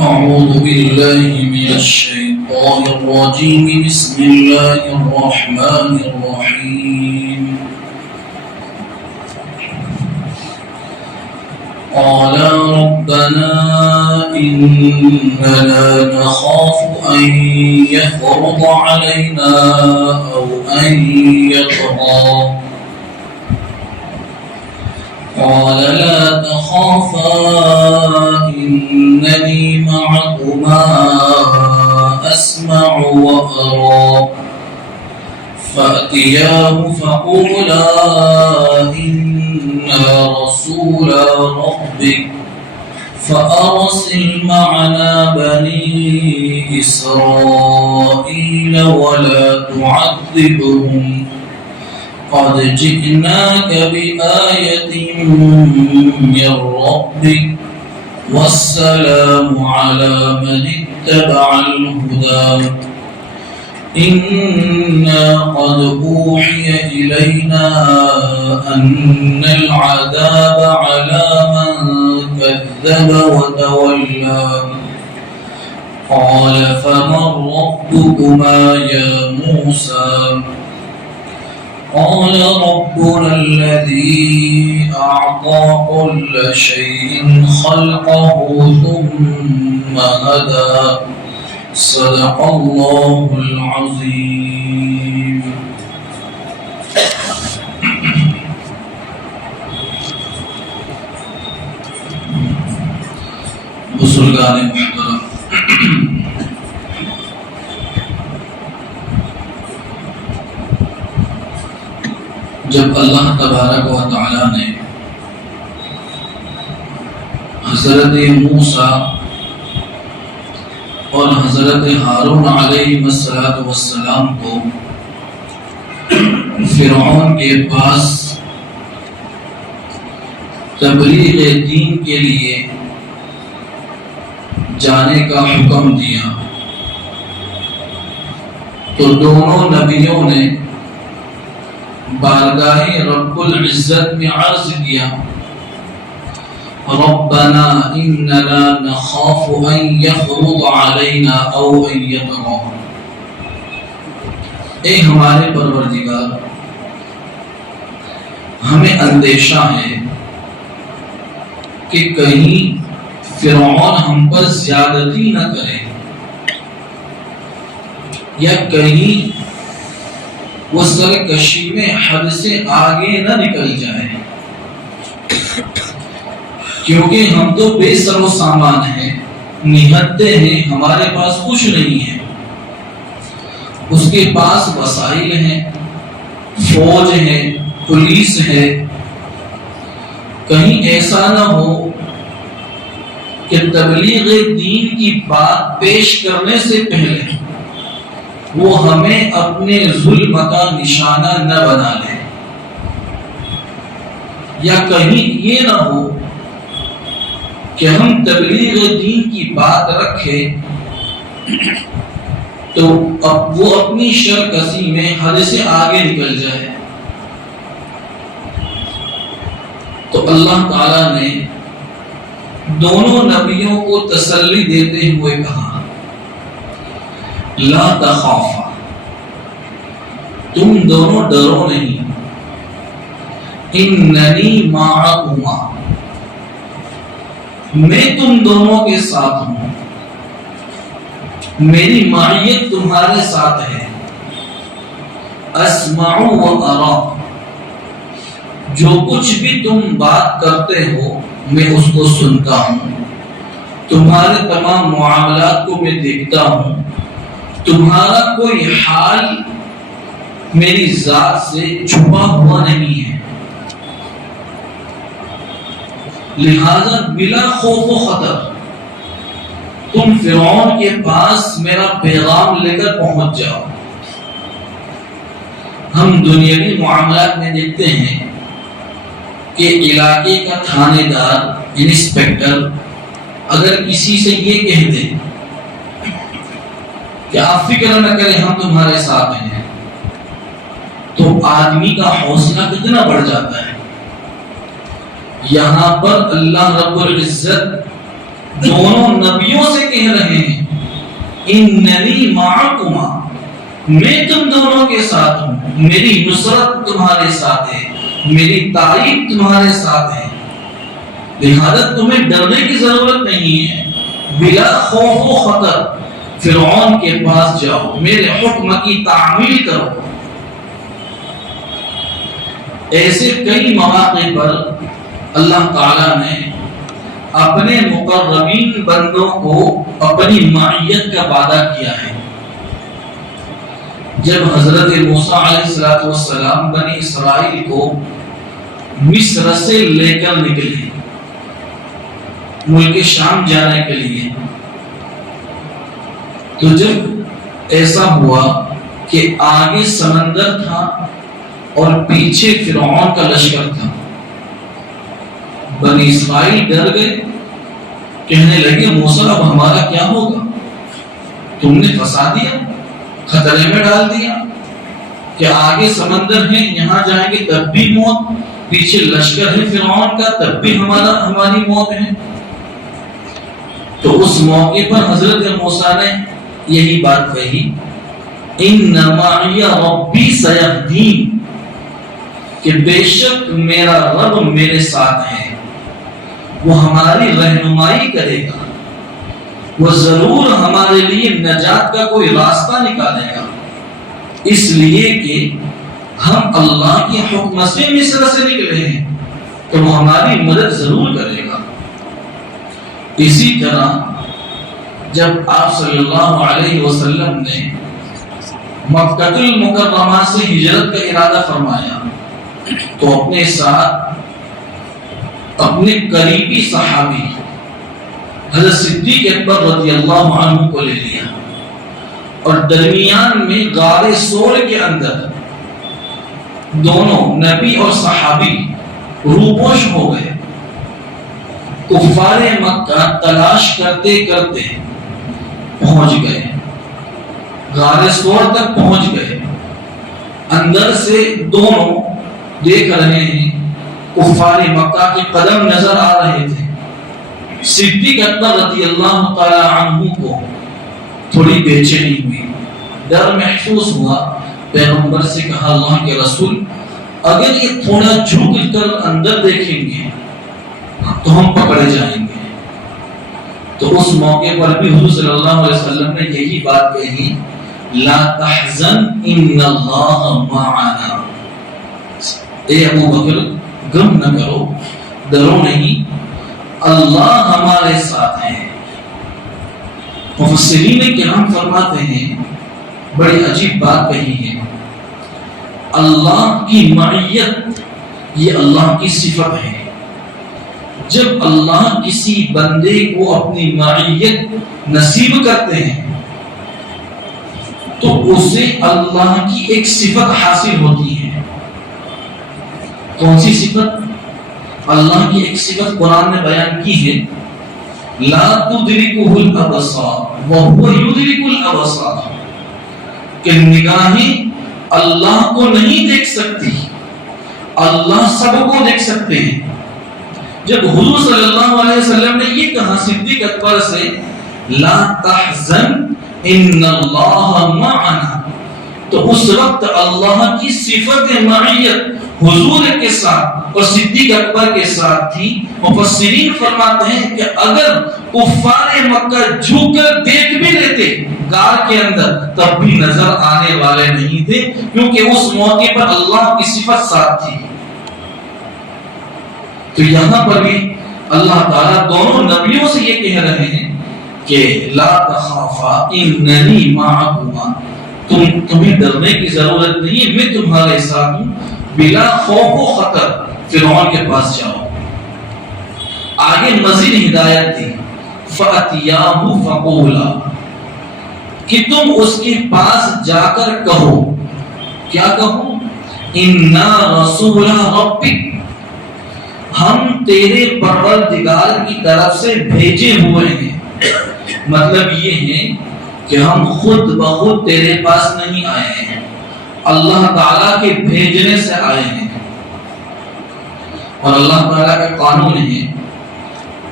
أعوذ بالله من الشيطان الرجيم بسم الله الرحمن الرحيم قال ربنا إننا نخاف أن يفرط علينا أو أن يطغى قال لا تخافا إنني معكما أسمع وأرى فأتياه فقولا إنا رسولا ربك فأرسل معنا بني إسرائيل ولا تعذبهم قد جئناك بآية من ربك والسلام على من اتبع الهدى إنا قد أوحي إلينا أن العذاب على من كذب وتولى قال فمن ربكما يا موسى قال ربنا الذي أعطى كل شيء خلقه ثم هدى صدق الله العظيم. بزرگان محترم، جب اللہ تبارک و تعالی نے حضرت موسیٰ اور حضرت ہارون علیہ السلام کو فرعون کے پاس تبلیغ دین کے لیے جانے کا حکم دیا تو دونوں نبیوں نے بارگاہ رب العزت میں عرض کیا ربنا اننا نخاف ان يفرط علينا او ان يطغى، اے ہمارے پروردگار ہمیں اندیشہ ہے کہ کہیں فرعون ہم پر زیادتی نہ کرے یا کہیں وہ سرکشی میں حد سے آگے نہ نکل جائے، کیونکہ ہم تو بے سر و سامان ہیں، نہتے ہیں، ہمارے پاس کچھ نہیں ہے، اس کے پاس وسائل ہیں، فوج ہے، پولیس ہے، کہیں ایسا نہ ہو کہ تبلیغ دین کی بات پیش کرنے سے پہلے وہ ہمیں اپنے ظلم کا نشانہ نہ بنا لے، یا کہیں یہ نہ ہو کہ ہم تبلیغ دین کی بات رکھیں تو اب وہ اپنی شرکسی میں حد سے آگے نکل جائے۔ تو اللہ تعالیٰ نے دونوں نبیوں کو تسلی دیتے ہوئے کہا لا تخافا، تم دونوں ڈرو نہیں، اننی معکما، میں تم دونوں کے ساتھ ہوں، میری معیت تمہارے ساتھ ہے، اسمع و ارا، جو کچھ بھی تم بات کرتے ہو میں اس کو سنتا ہوں، تمہارے تمام معاملات کو میں دیکھتا ہوں، تمہارا کوئی حال میری ذات سے چھپا ہوا نہیں ہے، لہذا بلا خوف و خطر تم فرعون کے پاس میرا پیغام لے کر پہنچ جاؤ۔ ہم دنیاوی معاملات میں دیکھتے ہیں کہ علاقے کا تھانے دار، انسپیکٹر اگر کسی سے یہ کہہ دے کہ آپ فکر نہ کریں ہم تمہارے ساتھ ہیں، تو آدمی کا حوصلہ کتنا بڑھ جاتا ہے۔ یہاں پر اللہ رب العزت دونوں نبیوں سے کہہ رہے ہیں اننی معکما، میں تم دونوں کے ساتھ ہوں، میری نصرت تمہارے ساتھ ہے، میری تائید تمہارے ساتھ ہے، لہذا تمہیں ڈرنے کی ضرورت نہیں ہے، بلا خوف و خطر فرعون کے پاس جاؤ، میرے حکم کی تعمیل کرو۔ ایسے کئی مواقع پر اللہ تعالیٰ نے اپنے مقربین بندوں کو اپنی معیت کا وعدہ کیا ہے۔ جب حضرت موسیٰ علیہ السلام بنی اسرائیل کو مصر سے لے کر نکلے ملک شام جانے کے لیے، تو جب ایسا ہوا کہ آگے سمندر تھا اور پیچھے فرعون کا لشکر تھا، بنی اسرائیل ڈر گئے، کہنے لگے موسیٰ اب ہمارا کیا ہوگا؟ تم نے پھنسا دیا، خطرے میں ڈال دیا کہ آگے سمندر ہے، یہاں جائیں گے تب بھی موت، پیچھے لشکر ہے فرعون کا تب بھی ہماری موت ہے۔ تو اس موقع پر حضرت موسیٰ نے یہی بات کہی، ان معی ربی سیہدین، کہ بے شک میرا رب میرے ساتھ ہے، وہ ہماری رہنمائی کرے گا، وہ ضرور ہمارے لیے نجات کا کوئی راستہ نکالے گا، اس لیے کہ ہم اللہ کے حکم سے مصر سے نکلے ہیں تو وہ ہماری مدد ضرور کرے گا۔ اسی طرح جب آپ صلی اللہ علیہ وسلم نے مکہ المکرمہ سے ہجرت کا ارادہ فرمایا تو اپنے ساتھ اپنے قریبی صحابی حضرت صدیق اکبر رضی اللہ عنہ کو لے لیا، اور درمیان میں غار سور کے اندر دونوں نبی اور صحابی روپوش ہو گئے۔ کفار مکہ تلاش کرتے کرتے پہنچ گئے، غار سور تک پہنچ گئے، اندر سے دونوں دیکھ رہے ہیں، کفار مکہ کے قدم نظر آ رہے تھے۔ صدیق اکبر رضی اللہ تعالی عنہ کو تھوڑی بے چینی ہوئی، ڈر محسوس ہوا، پیغمبر سے کہا اللہ کے رسول اگر یہ تھوڑا جھک کر اندر دیکھیں گے تو ہم پکڑے جائیں گے۔ تو اس موقع پر بھی حضور صلی اللہ علیہ وسلم نے یہی بات کہی، لا تحزن ان اللہ معنا، اے ابو بکر غم نہ کرو، ڈرو نہیں، اللہ ہمارے ساتھ ہے۔ مفسرین کرام فرماتے ہیں بڑی عجیب بات کہی ہے، اللہ کی معیت یہ اللہ کی صفت ہے۔ جب اللہ کسی بندے کو اپنی معیت نصیب کرتے ہیں تو اسے اللہ کی ایک صفت حاصل ہوتی ہے۔ کون سی صفت؟ اللہ کی ایک صفت قرآن نے بیان کی ہے، لا تدرکہ الابصار وہو یدرک الابصار، کہ نگاہیں اللہ کو نہیں دیکھ سکتی، اللہ سب کو دیکھ سکتے ہیں۔ جب حضور صلی اللہ علیہ وسلم نے یہ کہا صدیق اکبر سے لا تحزن ان اللہ معنا، تو اس وقت اللہ کی صفت معیت حضور کے ساتھ اور صدیق اکبر کے ساتھ تھی۔ مفسرین فرماتے ہیں کہ اگر کفار مکہ جھک کر دیکھ بھی لیتے غار کے اندر تب بھی نظر آنے والے نہیں تھے، کیونکہ اس موقع پر اللہ کی صفت ساتھ تھی۔ تو یہاں پر بھی اللہ تعالیٰ دونوں نبیوں سے یہ کہہ رہے ہیں کہ لا تخافا اننی معکما، تمہیں ڈرنے کی ضرورت نہیں، میں تمہارے ساتھ ہوں، بلا خوف و خطر فرعون کے پاس جاؤ۔ آگے مزید ہدایت دی، فَأْتِيَاهُ فَقُولَا، کہ تم اس کے پاس جا کر کہو، کیا کہو؟ اِنَّا رَسُولَ رَبِّكَ، ہم تیرے پروردگار کی طرف سے بھیجے ہوئے ہیں۔ مطلب یہ ہے کہ ہم خود بخود تیرے پاس نہیں آئے ہیں، اللہ تعالیٰ کے بھیجنے سے آئے ہیں۔ اور اللہ تعالیٰ کا قانون ہے،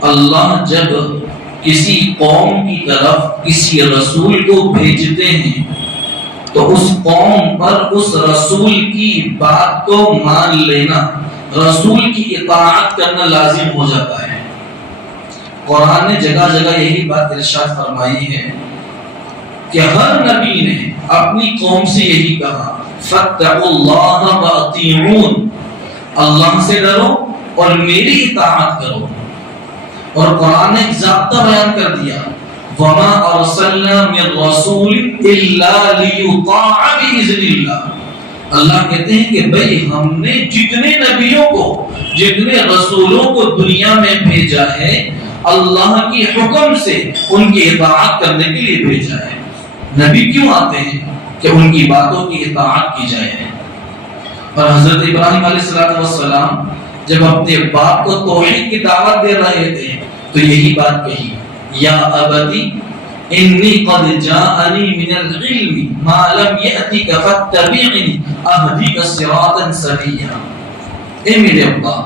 اللہ جب کسی قوم کی طرف کسی رسول کو بھیجتے ہیں تو اس قوم پر اس رسول کی بات کو مان لینا، رسول کی اطاعت کرنا لازم ہو جاتا ہے۔ قرآن نے جگہ جگہ یہی بات ارشاد فرمائی ہے کہ ہر نبی نے اپنی قوم سے یہی کہا فَاتَّقُوا اللَّهَ وَأَطِيعُونِ، اللہ سے ڈرو اور میری اطاعت کرو۔ اور قرآن نے ایک ضابطہ بیان کر دیا وَمَا أَرْسَلْنَا مِن رَّسُولٍ إِلَّا لِيُطَاعَ بِإِذْنِ اللَّهِ، اللہ کہتے ہیں کہ بھئی ہم نے جتنے نبیوں کو، جتنے رسولوں کو دنیا میں بھیجا ہے اللہ کی حکم سے ان کی اطاعت کرنے کے لیے بھیجا ہے۔ نبی کیوں آتے ہیں؟ کہ ان کی باتوں کی اطاعت کی جائے۔ اور حضرت ابراہیم علیہ السلام جب اپنے باپ کو توحید کی دعوت دے رہے تھے تو یہی بات کہی یا ابتی انی قد جاءنی من العلم ما لم یأتک فاتبعنی اہدیک صراطا سویا، اے میرے ابا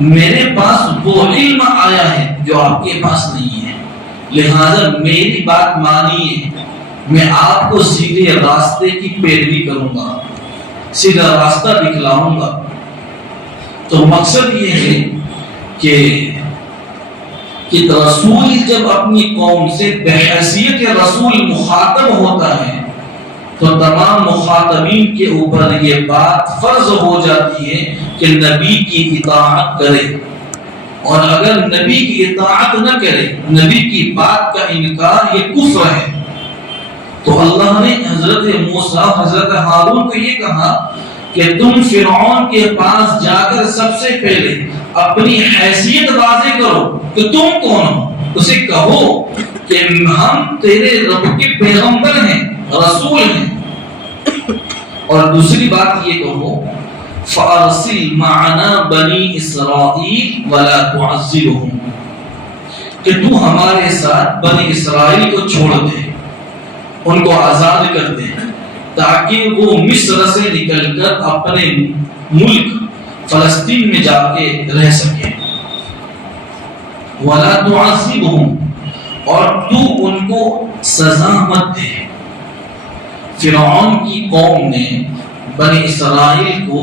میرے پاس وہ علم آیا ہے جو آپ کے پاس نہیں ہے، لہذا میری بات مانیے، میں آپ کو سیدھے راستے کی پیروی کروں گا، سیدھا راستہ دکھلاؤں گا۔ تو مقصد یہ ہے کہ رسول جب اپنی قوم سے بحیثیت رسول مخاطب ہوتا ہے تو تمام مخاطبین کے اوپر یہ بات فرض ہو جاتی ہے کہ نبی کی اطاعت کرے، اور اگر نبی کی اطاعت نہ کرے، نبی کی بات کا انکار، یہ کفر ہے۔ تو اللہ نے حضرت موسیٰ حضرت ہارون کو یہ کہا کہ تم فرعون کے پاس جا کر سب سے پہلے اپنی حیثیت واضح کرو کہ تم کون ہو، اسے کہو کہ ہم تیرے رب کے پیغمبر ہیں، رسول ہیں، اور دوسری بات یہ کہو فَأَرْسِلْ مَعَنَا بَنِي إِسْرَائِيلَ وَلَا تُعَذِّبْهُمْ، کہ تو ہمارے ساتھ بنی اسرائیل کو چھوڑ دے، ان کو آزاد کر دے تاکہ وہ مصر سے نکل کر اپنے ملک فلسطین میں جا کے رہ سکے۔ وَلَا تُعَذِّبْهُمْ، اور تو ان کو سزا مت دے۔ فرعون کی قوم نے بنی اسرائیل کو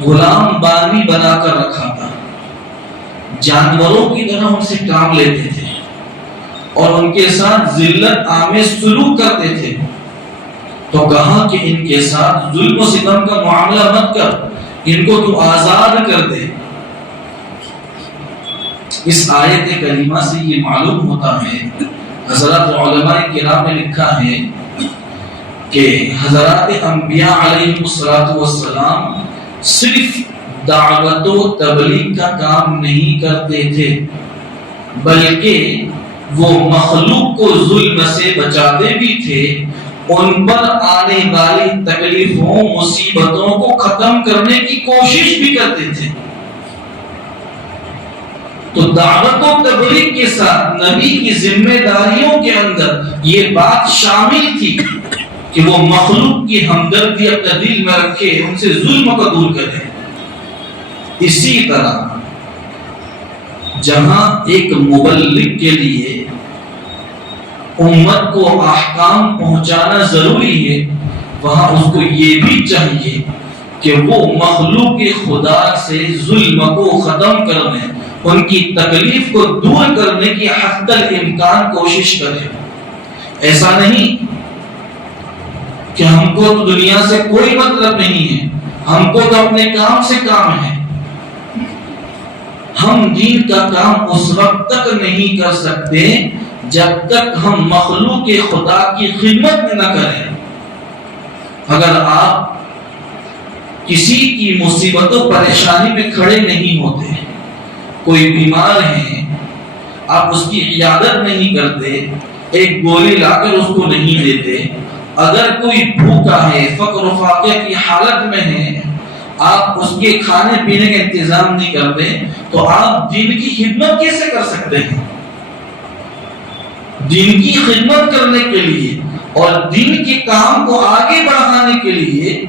غلام بانی بنا کر رکھا تھا، جانوروں کی طرح ان سے کام لیتے تھے اور ان کے ساتھ ذلت آمیز سلوک کرتے تھے۔ تو کہا کہ ان کے ساتھ ظلم و ستم کا معاملہ مت کر، ان کو تو آزاد کر دے۔ اس آیت کریمہ سے یہ معلوم ہوتا ہے، حضرات علماء کرام نے لکھا ہے کہ حضرات انبیاء علیہ السلام صرف دعوت و تبلیغ کا کام نہیں کرتے تھے، بلکہ وہ مخلوق کو ظلم سے بچاتے بھی تھے، ان پر آنے والی تکلیفوں مصیبتوں کو ختم کرنے کی کوشش بھی کرتے تھے۔ تو دعوت و تبلیغ کے ساتھ نبی کی ذمہ داریوں کے اندر یہ بات شامل تھی کہ وہ مخلوق کی ہمدردی اپنے دل میں رکھے، ان سے ظلم کو دور کرے۔ اسی طرح جہاں ایک مبلغ کے لیے امت کو احکام پہنچانا ضروری ہے، وہاں اس کو یہ بھی چاہیے کہ وہ مخلوق خدا سے ظلم کو ختم کرنے، ان کی تکلیف کو دور کرنے کی حد الامکان کوشش کرے۔ ایسا نہیں کہ ہم کو تو دنیا سے کوئی مطلب نہیں ہے، ہم کو تو اپنے کام سے کام ہے، ہم دین کا کام اس وقت تک نہیں کر سکتے جب تک ہم مخلوق خدا کی خدمت میں نہ کریں۔ اگر آپ کسی کی مصیبت و پریشانی میں کھڑے نہیں ہوتے، کوئی بیمار ہے، آپ اس کی عیادت نہیں کرتے، ایک گولی لا کر اس کو نہیں دیتے، اگر کوئی بھوکا ہے، فقر و فاقے کی حالت میں ہے، آپ اس کے کھانے پینے کا انتظام نہیں کرتے، تو آپ دین کی خدمت کیسے کر سکتے ہیں؟ دین کی خدمت کرنے کے لیے اور دین کے کام کو آگے بڑھانے کے لیے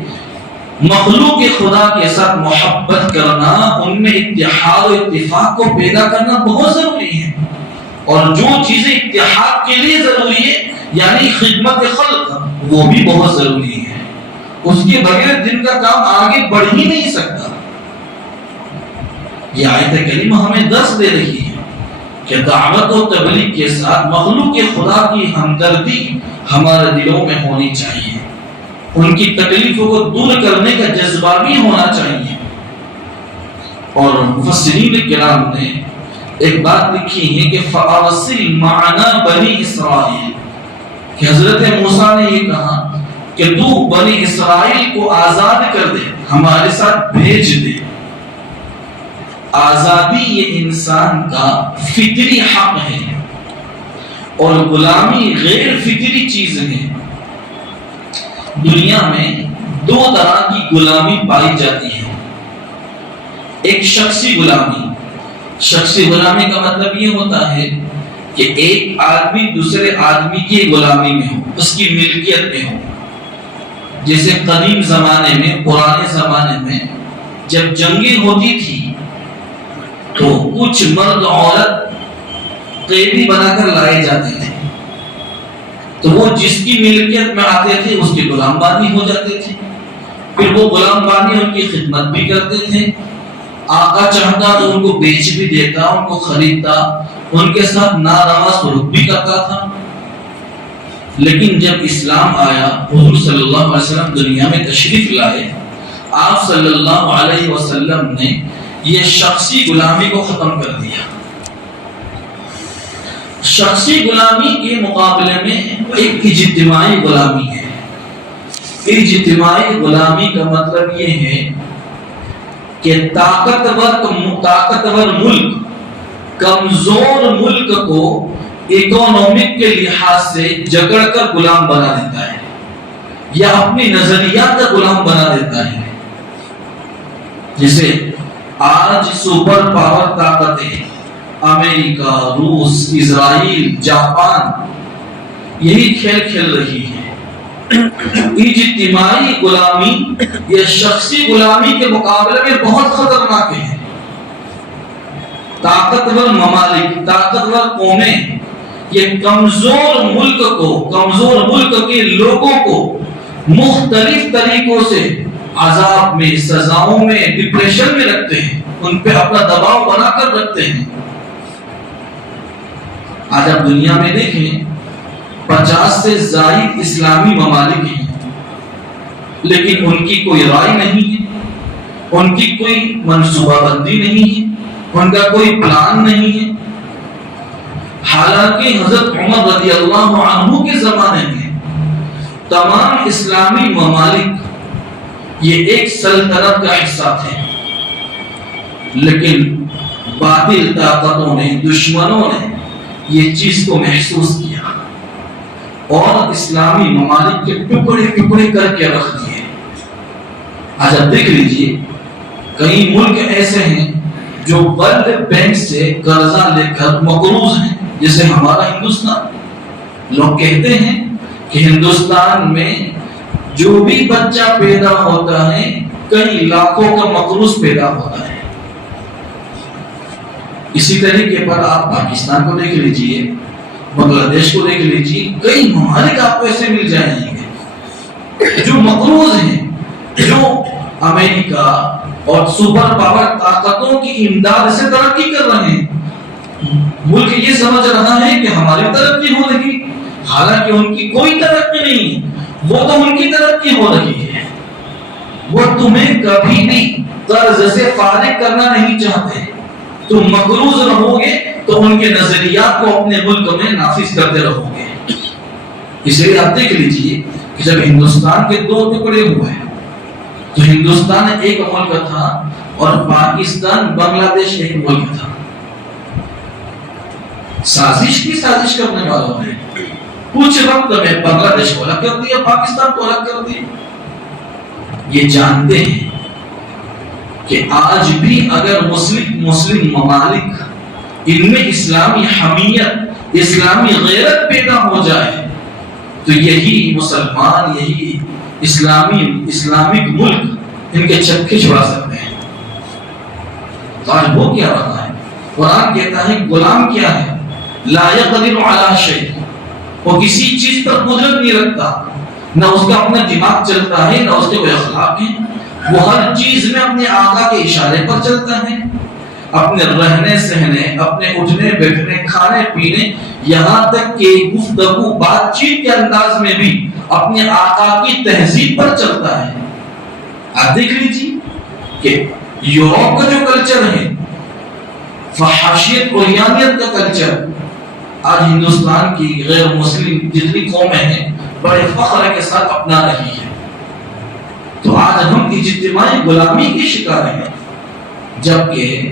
مخلوق خدا کے ساتھ محبت کرنا، ان میں اتحاد و اتفاق کو پیدا کرنا بہت ضروری ہے۔ اور جو چیزیں اتحاد کے لیے ضروری ہے یعنی خدمت خلق وہ بھی بہت ضروری ہے، اس کے بغیر دن کا کام آگے بڑھ ہی نہیں سکتا۔ یہ آیت کریمہ ہمیں درس دے رہی ہے کہ دعوت و تبلیغ کے ساتھ مخلوق خدا کی ہمدردی ہمارے دلوں میں ہونی چاہیے، ان کی تکلیفوں کو دور کرنے کا جذبہ بھی ہونا چاہیے۔ اور مفسرین کرام نے ایک بات لکھی ہے کہ فَأَرْسِلْ مَعَنَا بنی اسرائیل، کہ حضرت موسیٰ نے یہ کہا کہ تو بنی اسرائیل کو آزاد کر دے، ہمارے ساتھ بھیج دے۔ آزادی یہ انسان کا فطری حق ہے اور غلامی غیر فطری چیز ہے۔ دنیا میں دو طرح کی غلامی پائی جاتی ہے، ایک شخصی غلامی۔ شخصی غلامی کا مطلب یہ ہوتا ہے کہ ایک آدمی دوسرے آدمی کی غلامی میں ہو، اس کی ملکیت میں ہو۔ جیسے قدیم زمانے میں، پرانے زمانے میں جب جنگیں ہوتی تھی تو کچھ مرد عورت قیدی بنا کر لائے جاتے تھے، تو وہ جس کی ملکیت میں آتے تھے اس کے غلام بانی ہو جاتے تھے، پھر وہ غلام بانی ان کی خدمت بھی کرتے تھے، آقا چاہتا تو ان کو بیچ بھی دیتا، ان کو خریدتا، ان کے ساتھ ناروا سلوک بھی کرتا تھا۔ لیکن جب اسلام آیا، حضور صلی اللہ علیہ وسلم دنیا میں تشریف لائے، آپ صلی اللہ علیہ وسلم نے یہ شخصی غلامی کو ختم کر دیا۔ شخصی غلامی کے مقابلے میں ایک اجتماعی غلامی ہے۔ اجتماعی غلامی کا مطلب یہ ہے کہ طاقتور ملک کمزور ملک کو اکونومک کے لحاظ سے جگڑ کر غلام بنا دیتا ہے یا اپنی نظریات کا غلام بنا دیتا ہے۔ جیسے آج سپر پاور طاقتیں امریکہ، روس، اسرائیل، جاپان یہی کھیل کھیل رہی ہے۔ اجتماعی غلامی یا شخصی غلامی کے مقابلے میں بہت خطرناک ہے۔ طاقتور ممالک، طاقتور قومیں یہ کمزور ملک کے لوگوں کو مختلف طریقوں سے عذاب میں، سزاؤں میں، ڈپریشن میں رکھتے ہیں، ان پہ اپنا دباؤ بنا کر رکھتے ہیں۔ آج آپ دنیا میں دیکھیں 50 سے زائد اسلامی ممالک ہیں، لیکن ان کی کوئی رائے نہیں ہے، ان کی کوئی منصوبہ بندی نہیں ہے، ان کا کوئی پلان نہیں ہے۔ حالانکہ حضرت عمر رضی اللہ عنہ کے زمانے میں تمام اسلامی ممالک یہ ایک سلطنت کا حصہ تھے، لیکن باطل طاقتوں نے، دشمنوں نے یہ چیز کو محسوس کیا اور اسلامی ممالک کے ٹکڑے ٹکڑے کر کے رکھ دیے۔ آج آپ دیکھ لیجئے کئی ملک ایسے ہیں جو ورلڈ بینک سے قرضہ لے کر مقروض ہیں، جیسے ہمارا ہندوستان۔ لوگ کہتے ہیں کہ ہندوستان میں جو بھی بچہ پیدا ہوتا ہے کئی لاکھوں کا مقروض پیدا ہوتا ہے۔ اسی طریقے پر آپ پاکستان کو دیکھ لیجئے، بنگلہ دیش کو دیکھ لیجئے، کئی ممالک آپ کو ایسے مل جائیں گے جو مقروض ہیں، جو امریکہ اور سپر پاور طاقتوں کی امداد سے ترقی کر رہے ہیں۔ ملک یہ سمجھ رہا ہے کہ ہماری ترقی ہو رہی، حالانکہ ان کی کوئی ترقی نہیں ہے، وہ تو ان کی ترقی ہو رہی ہے۔ وہ تمہیں کبھی بھی قرض سے فارغ کرنا نہیں چاہتے، تم مقروض رہو گے تو ان کے نظریات کو اپنے ملک میں نافذ کرتے رہو گے۔ اس لیے آپ دیکھ لیجئے کہ جب ہندوستان کے دو ٹکڑے ہوئے تو ہندوستان ایک ملک تھا اور پاکستان، بنگلہ دیش ایک ملک تھا۔ سازش کرنے والوں نے کچھ وقت میں بنگلہ دیش کو الگ کر دیا، پاکستان کو الگ کر دیا۔ یہ جانتے ہیں کہ آج بھی اگر مسلم ممالک ان میں اسلامی حمیت، اسلامی غیرت پیدا ہو جائے تو یہی مسلمان، یہی اسلامک ملک ان کے چرخے چھڑا سکتے ہیں۔ تو آج وہ کیا رہا ہے؟ قرآن کہتا ہے غلام کیا ہے؟ لا يقدر على شيء، وہ کسی چیز پر قدرت نہیں رکھتا، نہ اس کا اپنا دماغ چلتا ہے، نہ اس کے کوئی اخلاق ہے، وہ ہر چیز میں اپنے آقا کے اشارے پر چلتا ہے، اپنے رہنے سہنے، اپنے اٹھنے بیٹھنے، کھانے پینے، یہاں تک کہ گفتگو بات چیت کے انداز میں بھی اپنے آقا کی تہذیب پر چلتا ہے۔ آپ دیکھ لیجیے کہ یورپ کا جو کلچر ہے، فحاشیت اور یانیت کا کلچر، آج ہندوستان کی غیر مسلم جتنی قومیں ہیں بڑے فخر کے ساتھ اپنا رہی ہیں۔ تو آج ہم اجتماعی غلامی کے شکار ہیں، جبکہ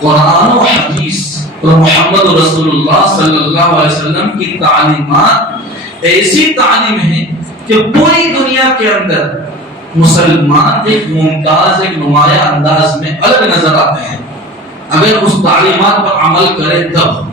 قرآن و حدیث اور محمد رسول اللہ صلی اللہ علیہ وسلم کی تعلیمات ایسی تعلیم ہے کہ پوری دنیا کے اندر مسلمان ایک ممتاز، ایک نمایاں انداز میں الگ نظر آتے ہیں اگر اس تعلیمات پر عمل کرے تب۔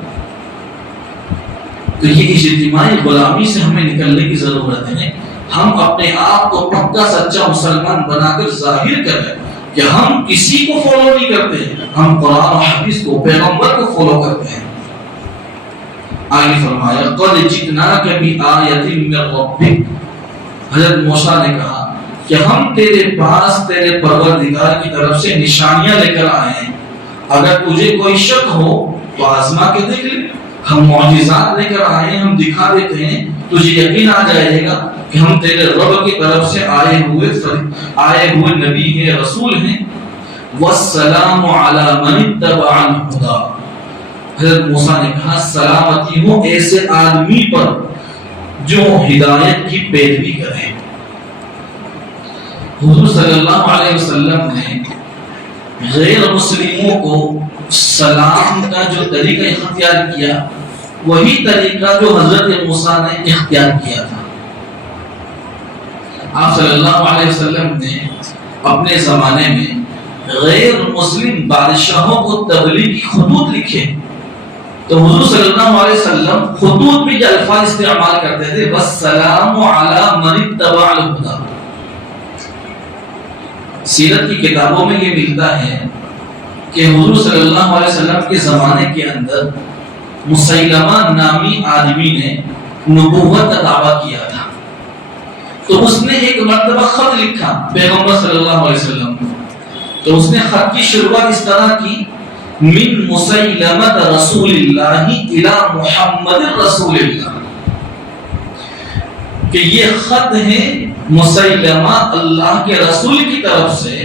تو یہ اجتماعی غلامی سے ہمیں نکلنے کی ضرورت ہے۔ ہم اپنے آپ کو پکا سچا مسلمان بنا کر ظاہر کریں کہ ہم کسی کو فالو نہیں کرتے، ہم قرآن و حدیث کو، پیغمبر کو فالو کرتے ہیں۔ آگے فرمایا قَدْ جِئْنَاكَ بِآیَةٍ مِّن رَّبِّكَ، حضرت موسیٰ نے کہا کہ ہم تیرے پاس تیرے پروردگار کی طرف سے نشانیاں لے کر آئے ہیں، اگر تجھے کوئی شک ہو تو آزما کے دیکھ لے، ہم معجزات لے کر آئے ہیں، ہم دکھا دیتے ہیں، تجھے یقین آ جائے گا کہ ہم تیرے رب کی طرف سے آئے ہوئے نبی ہیں، رسول ہیں۔ وَالسَّلَامُ عَلَى مَنِ اتَّبَعَ الْهُدَىٰ، حضرت موسیٰ نے کہا سلامتی ہو ایسے آدمی پر جو ہدایت کی پیروی کرے۔ حضور صلی اللہ علیہ وسلم نے غیر مسلموں کو سلام کا جو طریقہ اختیار کیا، وہی طریقہ جو حضرت موسیٰ نے اختیار کیا تھا۔ آپ صلی اللہ علیہ وسلم نے اپنے زمانے میں غیر مسلم بادشاہوں کو تبلیغی خطوط لکھے، تو حضور صلی اللہ علیہ وسلم خطوط میں یہ الفاظ استعمال کرتے تھے وَالسَّلَامُ عَلَى مَنِ اتَّبَعَ الْهُدَىٰ۔ سیرت کی کتابوں میں یہ ملتا ہے کہ حضور صلی اللہ علیہ وسلم کے زمانے کے اندر مسیلمہ نامی آدمی نے نبوت کا دعویٰ کیا تھا، تو اس نے ایک مرتبہ خط لکھا پیغمبر صلی اللہ علیہ وسلم کو، تو اس نے خط کی شروعات اس طرح کی من مسیلمہ رسول اللہ الی محمد رسول اللہ، کہ یہ خط ہے مسیلمہ اللہ کے رسول کی طرف سے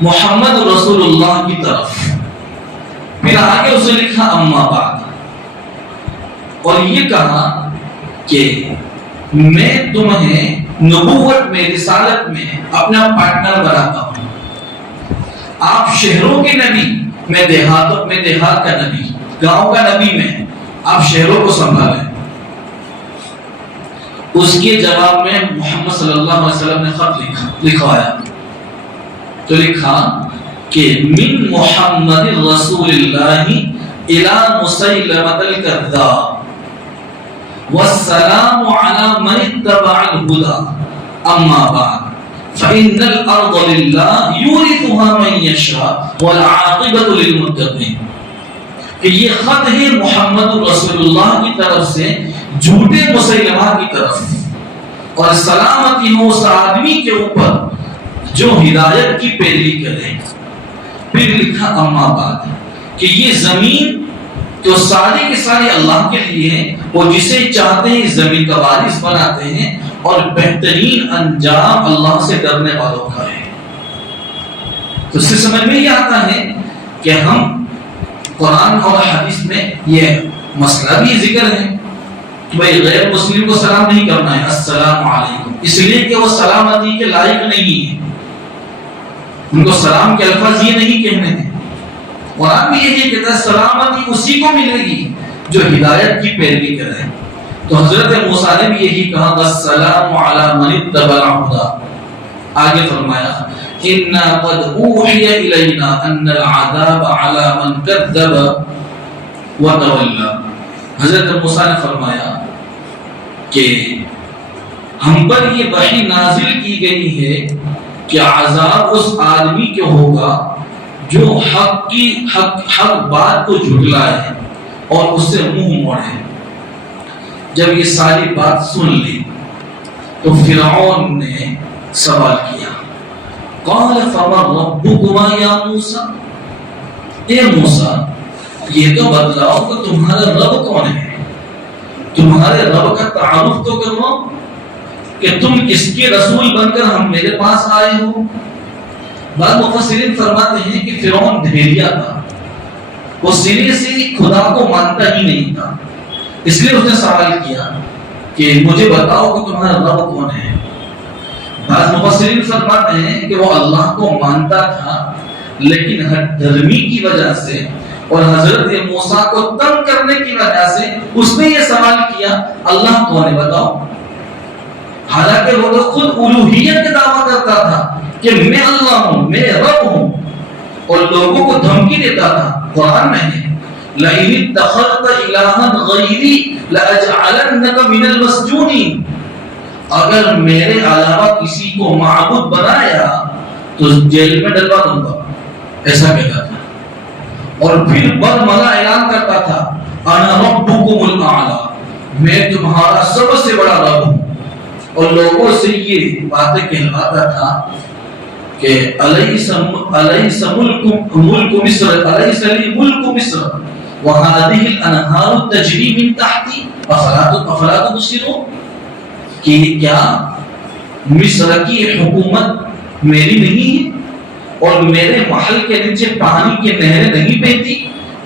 محمد رسول اللہ کی طرف۔ پھر آگے اسے لکھا اما بعد، اور یہ کہا کہ میں تمہیں نبوت میں، رسالت میں اپنا پارٹنر بناتا ہوں، آپ شہروں کے نبی، میں دیہات کا نبی، گاؤں کا نبی، میں آپ شہروں کو سنبھالیں۔ اس کے جواب میں محمد صلی اللہ علیہ وسلم نے خط لکھوایا، تو لکھا کہ من محمد رسول اللہ الی مسیلمہ الکذاب والسلام علی من اتبع الهدى اما بعد فإن الأرض لله يورثها من يشاء والعاقبة للمتقين، کہ یہ خط ہے محمد رسول اللہ کی طرف سے جھوٹے مسیلمہ کی طرف، اور سلامتی ہو اس آدمی کے اوپر جو ہدایت کی پیروی کرے۔ پھر لکھا اما بعد، کہ یہ زمین تو ساری کی ساری اللہ کے لیے ہے، وہ جسے چاہتے ہیں زمین کا وارث بناتے ہیں، اور بہترین انجام اللہ سے ڈرنے والوں کا ہے۔ تو اس سے سمجھ میں یہ آتا ہے کہ ہم قرآن اور حدیث میں یہ مسئلہ بھی ذکر ہے کہ بھائی غیر مسلم کو سلام نہیں کرنا ہے السلام علیکم، اس لیے کہ وہ سلامتی کے لائق نہیں ہے، ان کو سلام کے الفاظ یہ نہیں کہنے ہیں۔ قرآن بھی یہی کہتا ہے سلامتی اسی کو ملے گی جو ہدایت کی پیروی کرے۔ تو حضرت موسیٰ نے بھی یہی کہا والسلام علی من اتبع الهدى۔ آگے فرمایا انا قد اوحی الینا ان العذاب علی من کذب وتولی۔ حضرت موسیٰ نے فرمایا کہ ہم پر یہ وحی نازل کی گئی ہے کہ عذاب اس آدمی کے ہوگا جو حق بات کو جھٹلائے اور اس سے منہ موڑے۔ جب یہ ساری بات سن لی تو فرعون نے سوال کیا، قال فما ربکما یا موسیٰ، اے موسیٰ یہ تو بتلاؤ کہ تمہارا رب کون ہے، تمہارے رب کا تعارف تو کرو کہ تم کس کے رسول بن کر ہم میرے پاس آئے ہو۔ بعض مفسرین فرماتے ہیں کہ فرعون ڈھیریا تھا، وہ سرے سے خدا کو مانتا ہی نہیں تھا، اس لیے اس نے سوال کیا کہ مجھے بتاؤ کہ تمہارا رب کون ہے۔ بعض مفسرین فرماتے ہیں کہ وہ اللہ کو مانتا تھا لیکن ہٹ دھرمی کی وجہ سے اور حضرت موسیٰ کو تنگ کرنے کی وجہ سے اس نے یہ سوال کیا اللہ کون ہے بتاؤ، حالانکہ وہ تو خود الوہیت کا دعویٰ کرتا تھا کہ میں اللہ ہوں، میں رب ہوں، اور لوگوں کو دھمکی دیتا تھا۔ قرآن میں ہے لَإِنِ اتَّخَذْتَ إِلَٰهًا غَيْرِي لَأَجْعَلَنَّكَ مِنَ الْمَسْجُونِينَ، اگر میرے علاوہ کسی کو معبود بنایا تو جیل میں ڈلوا دوں گا، ایسا کہتا تھا۔ اور پھر برملا اعلان کرتا تھا انا ربکم الاعلی، میں تمہارا سب سے بڑا رب ہوں، اور لوگوں سے یہ باتیں کہلواتا تھا کہ الیس ملک مصر، الیس لی ملک مصر وہذہ الانہار تجری من تحتی افلا تبصرون، کہ کیا مصر کی حکومت میری نہیں ہے اور میرے محل کے نیچے پانی کی نہریں نہیں بہتی،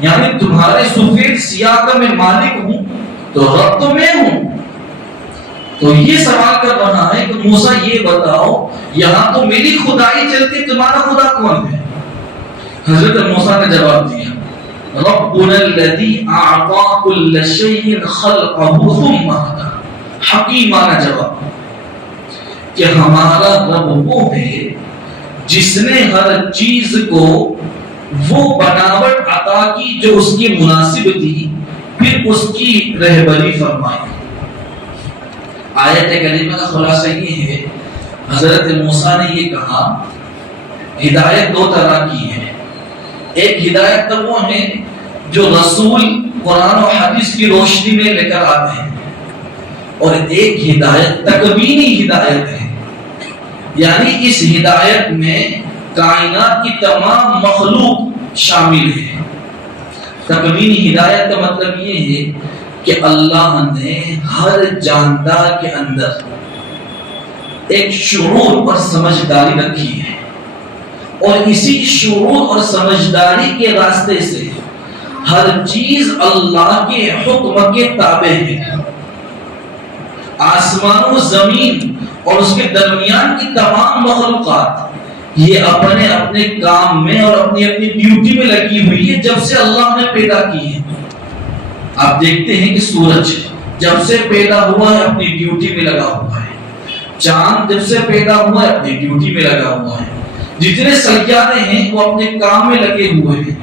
یعنی تمہارے سفید سیاہ کا میں مالک ہوں تو رب تو میں ہوں۔ تو یہ سوال کر رہا ہے کہ موسیٰ یہ بتاؤ یہاں تو میری خدائی چلتی، تمہارا خدا کون ہے؟ حضرت موسیٰ نے جواب دیا ربنا الذی اعطی کل شیء خلقہ ثم ہدی، حکیمانہ جواب کہ ہمارا رب وہ ہے جس نے ہر چیز کو وہ بناوٹ عطا کی جو اس کی مناسب تھی، پھر اس کی رہبری فرمائی۔ آیت کریمہ کا خلاصہ یہ ہے حضرت موسیٰ نے یہ کہا ہدایت دو طرح کی ہے، ایک ہدایت تو وہ ہے جو رسول قرآن و حدیث کی روشنی میں لے کر آتے ہیں، اور ایک ہدایت تکوینی ہدایت ہے، یعنی اس ہدایت میں کائنات کی تمام مخلوق شامل ہے۔ تکوینی ہدایت کا مطلب یہ ہے کہ اللہ نے ہر جاندار کے اندر ایک شعور اور سمجھداری رکھی ہے، اور اسی شعور اور سمجھداری کے راستے سے ہر چیز اللہ کے حکم کے تابع ہے۔ آسمان و زمین اور اس کے درمیان کی تمام مخلوقات یہ اپنے اپنے کام میں اور اپنی اپنی ڈیوٹی میں لگی ہوئی ہے جب سے اللہ نے پیدا کی ہے۔ آپ دیکھتے ہیں کہ سورج جب سے پیدا ہوا ہے اپنی ڈیوٹی میں لگا ہوا ہے، چاند جب سے پیدا ہوا ہے اپنی ڈیوٹی میں لگا ہوا ہے، جتنے سیارے ہیں وہ اپنے کام میں لگے ہوئے ہیں۔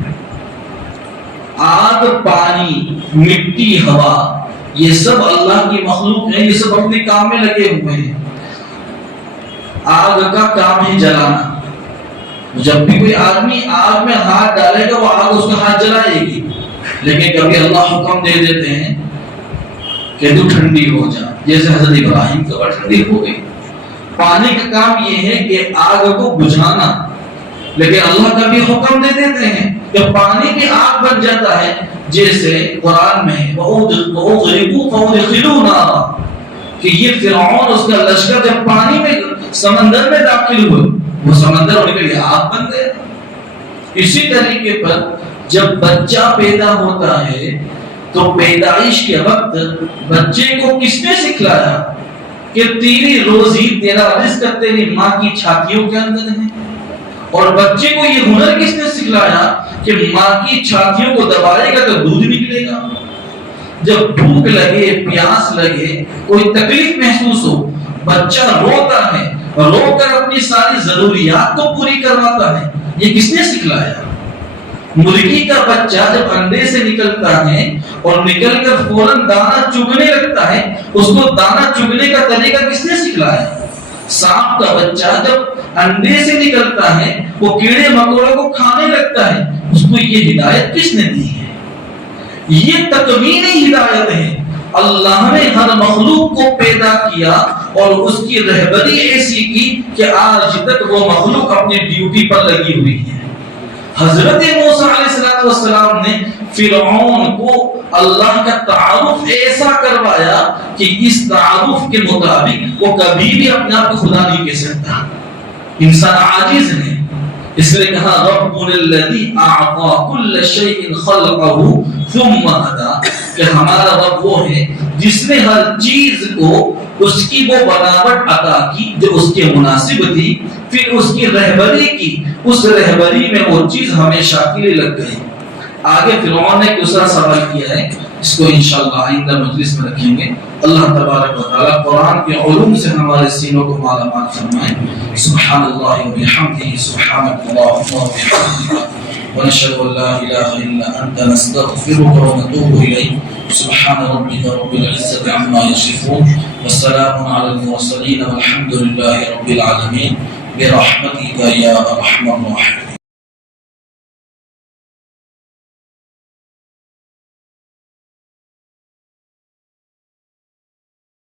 آگ، پانی، مٹی، ہوا، یہ سب اللہ کی مخلوق ہیں، یہ سب اپنے کام میں لگے ہوئے ہیں۔ آگ کا کام ہے جلانا، جب بھی کوئی آدمی آگ میں ہاتھ ڈالے گا وہ آگ اس کا ہاتھ جلائے گی، لیکن کبھی اللہ حکم دے دیتے ہیں کہ تو ٹھنڈی ہو جا، جیسے حضرت ابراہیم کا ٹھنڈی ہو گئی۔ پانی کا کام یہ ہے کہ آگ کو بجھانا، لیکن اللہ کا بھی حکم دے دیتے ہیں کہ پانی بھی آگ بن جاتا ہے، جیسے قرآن میں وَأُغْرِقُوا فَأُدْخِلُوا نَارًا، کہ یہ فرعون اس کا لشکر جب پانی میں سمندر میں داخل ہوئے وہ سمندر ان کے لیے آگ بن گیا۔ اسی طریقے پر جب بچہ پیدا ہوتا ہے تو پیدائش کے وقت بچے کو کس نے سکھلایا کہ تیری روزی تیرا رزق تیری ماں کی چھاتیوں کے اندر ہے، اور بچے کو یہ ہنر کس نے سکھلایا کہ ماں کی چھاتیوں کو دبائے گا تو دودھ نکلے گا۔ جب بھوک لگے، پیاس لگے، کوئی تکلیف محسوس ہو، بچہ روتا ہے، رو کر اپنی ساری ضروریات کو پوری کرواتا ہے، یہ کس نے سکھلایا؟ مرغی کا بچہ جب انڈے سے نکلتا ہے اور نکل کر فوراً دانا چگنے لگتا ہے، اس کو دانا چگنے کا طریقہ کس نے سکھلایا؟ سانپ کا بچہ جب انڈے سے نکلتا ہے وہ کیڑے مکوڑوں کو کھانے لگتا ہے، اس کو یہ ہدایت کس نے دی ہے؟ یہ تکوینی ہدایت ہے. اللہ نے ہر مخلوق کو پیدا کیا اور اس کی رہبری ایسی کی کہ آج تک وہ مخلوق اپنی ڈیوٹی پر لگی ہوئی ہے. حضرت موسیٰ علیہ السلام نے فرعون کو اللہ کا تعارف ایسا کروایا کہ اس تعارف کے مطابق وہ کبھی بھی اپنے آپ کو خدا نہیں کہہ سکتا. انسان عاجز ہے، اس لیے کہا ربنا الذی اعطى كل شيء خلقه ثم هدى، کہ ہمارا رب وہ ہے جس نے ہر چیز کو اس کی وہ بناوٹ عطا کی جو اس کے مناسب تھی، پھر اس کی رہبری کی، اس رہبری میں وہ چیز ہمیشہ کے لیے لگ گئی. آگے فرعون نے دوسرا سوال کیا ہے، اس کو انشاءاللہ آئندہ مجلس میں رکھیں گے. اللہ تبارک و تعالی قرآن کے علوم سے ہمارے سینوں کو مالا مال فرمائے. سبحان اللہ و بحمدہ، سبحانک اللہم و بحمدک، ونشهد ان لا اله الا انت، نستغفرك ونتوب اليك. سبحان ربك رب العزة عما يصفون، والسلام على المرسلين، والحمد لله رب العالمين، برحمتك يا ارحم الراحمين.